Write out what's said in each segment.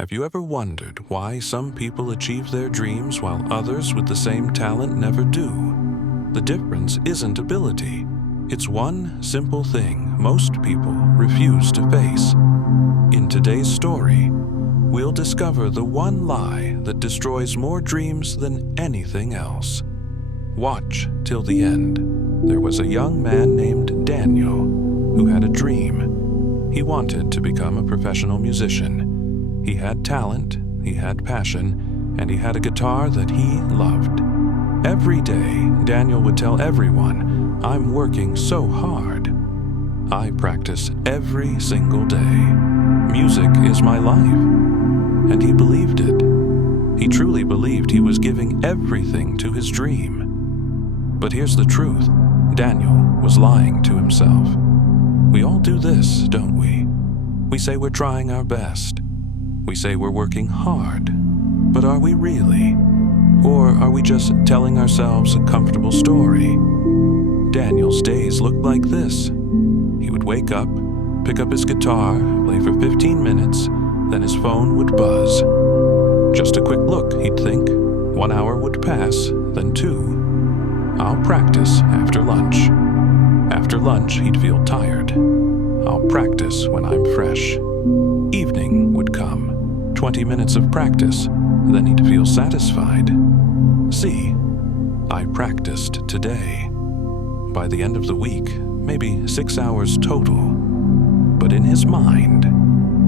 Have you ever wondered why some people achieve their dreams while others with the same talent never do? The difference isn't ability. It's one simple thing most people refuse to face. In today's story, we'll discover the one lie that destroys more dreams than anything else. Watch till the end. There was a young man named Daniel who had a dream. He wanted to become a professional musician. He had talent, he had passion, and he had a guitar that he loved. Every day, Daniel would tell everyone, "I'm working so hard. I practice every single day. Music is my life." And he believed it. He truly believed he was giving everything to his dream. But here's the truth. Daniel was lying to himself. We all do this, don't we? We say we're trying our best. We say we're working hard. But are we really? Or are we just telling ourselves a comfortable story? Daniel's days looked like this. He would wake up, pick up his guitar, play for 15 minutes, then his phone would buzz. Just a quick look, he'd think. 1 hour would pass, then 2. I'll practice after lunch. After lunch, he'd feel tired. I'll practice when I'm fresh. Evening would come. 20 minutes of practice, then he'd feel satisfied. See, I practiced today. By the end of the week, maybe 6 hours total. But in his mind,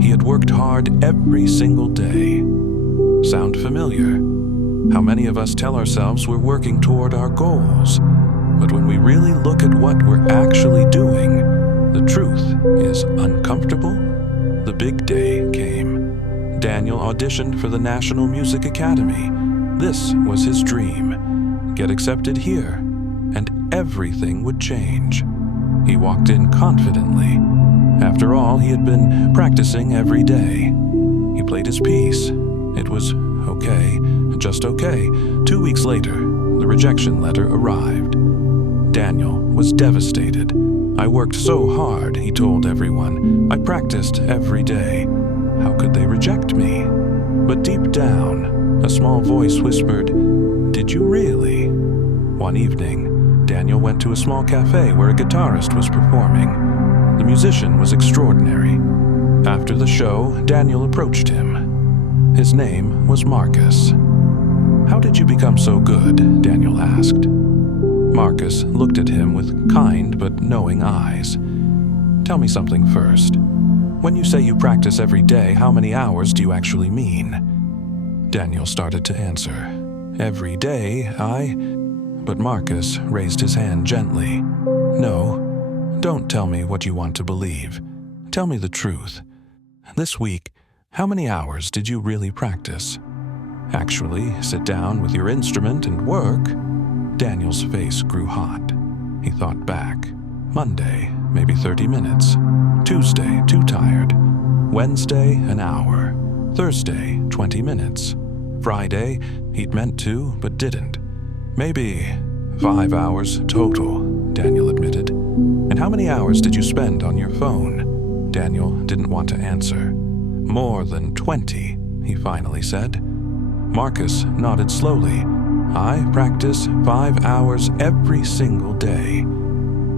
he had worked hard every single day. Sound familiar? How many of us tell ourselves we're working toward our goals, but when we really look at what we're actually doing, the truth is uncomfortable? The big day came. Daniel auditioned for the National Music Academy. This was his dream. Get accepted here, and everything would change. He walked in confidently. After all, he had been practicing every day. He played his piece. It was okay, just okay. 2 weeks later, the rejection letter arrived. Daniel was devastated. "I worked so hard," he told everyone. "I practiced every day. How could they reject me?" But deep down, a small voice whispered, "Did you really?" One evening, Daniel went to a small cafe where a guitarist was performing. The musician was extraordinary. After the show, Daniel approached him. His name was Marcus. "How did you become so good?" Daniel asked. Marcus looked at him with kind but knowing eyes. "Tell me something first. When you say you practice every day, how many hours do you actually mean?" Daniel started to answer. "Every day, But Marcus raised his hand gently. "No, don't tell me what you want to believe. Tell me the truth. This week, how many hours did you really practice? Actually, sit down with your instrument and work." Daniel's face grew hot. He thought back. Monday, maybe 30 minutes. Tuesday, too tired. Wednesday, an hour. Thursday, 20 minutes. Friday, he'd meant to, but didn't. Maybe 5 hours total, Daniel admitted. "And how many hours did you spend on your phone?" Daniel didn't want to answer. "More than 20, he finally said. Marcus nodded slowly. "I practice 5 hours every single day.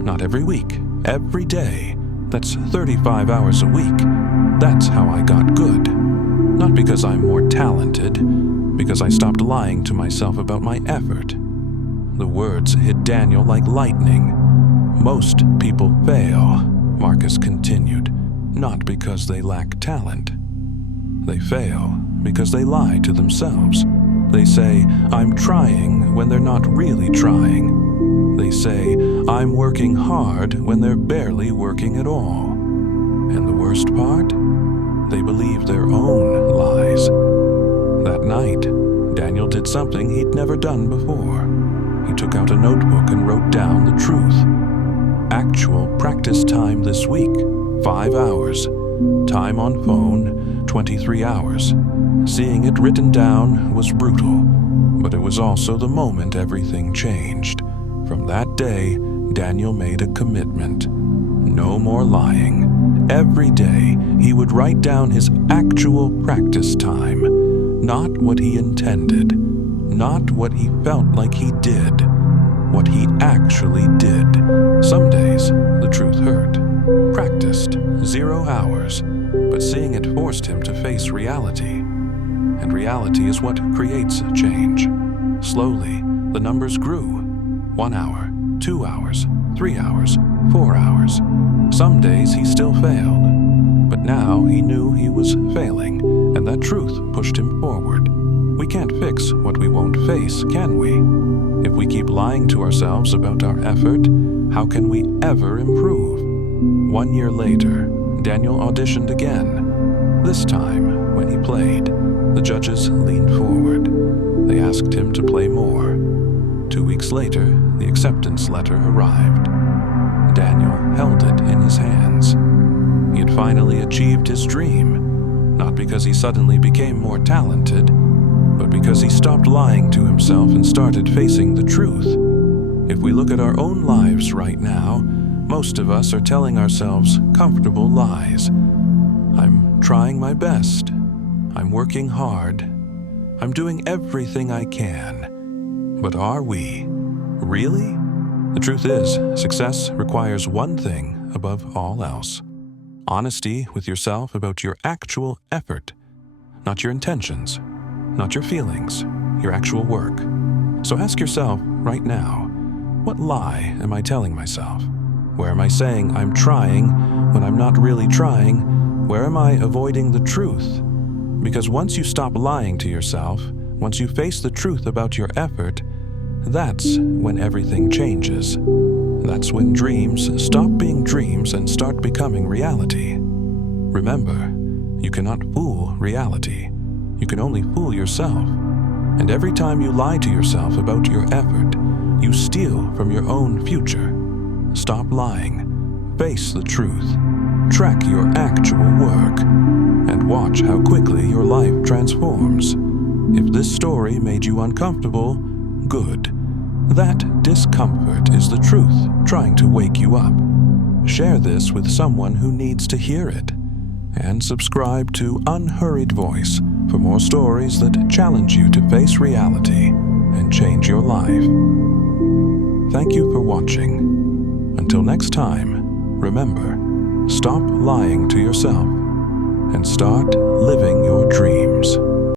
Not every week, every day. That's 35 hours a week. That's how I got good. Not because I'm more talented, because I stopped lying to myself about my effort." The words hit Daniel like lightning. "Most people fail," Marcus continued, "not because they lack talent. They fail because they lie to themselves. They say, 'I'm trying,' when they're not really trying. They say, 'I'm working hard,' when they're barely working at all. And the worst part? They believe their own lies." That night, Daniel did something he'd never done before. He took out a notebook and wrote down the truth. Actual practice time this week, 5 hours. Time on phone, 23 hours. Seeing it written down was brutal, but it was also the moment everything changed. From that day, Daniel made a commitment. No more lying. every day he would write down his actual practice time, not what he intended, not what he felt like he did, what he actually did. Some days, the truth hurt. Practiced 0 hours, but seeing it forced him to face reality. And reality is what creates change. Slowly, the numbers grew. 1 hour, 2 hours, 3 hours, 4 hours. Some days he still failed, but now he knew he was failing, and that truth pushed him forward. We can't fix what we won't face, can we? If we keep lying to ourselves about our effort, how can we ever improve? 1 year later, Daniel auditioned again. This time, when he played, the judges leaned forward. They asked him to play more. 2 weeks later, the acceptance letter arrived. Daniel held it in his hands. He had finally achieved his dream, not because he suddenly became more talented, but because he stopped lying to himself and started facing the truth. If we look at our own lives right now, most of us are telling ourselves comfortable lies. I'm trying my best. I'm working hard. I'm doing everything I can. But are we? Really? The truth is, success requires one thing above all else: honesty with yourself about your actual effort, not your intentions, not your feelings, your actual work. So ask yourself right now, what lie am I telling myself? Where am I saying I'm trying when I'm not really trying? Where am I avoiding the truth? Because once you stop lying to yourself, once you face the truth about your effort, that's when everything changes. That's when dreams stop being dreams and start becoming reality. Remember, you cannot fool reality. You can only fool yourself. And every time you lie to yourself about your effort, you steal from your own future. Stop lying. Face the truth. Track your actual work. And watch how quickly your life transforms. If this story made you uncomfortable, good. That discomfort is the truth trying to wake you up. Share this with someone who needs to hear it. And subscribe to Unhurried Voice for more stories that challenge you to face reality and change your life. Thank you for watching. Until next time, remember, stop lying to yourself and start living your dreams.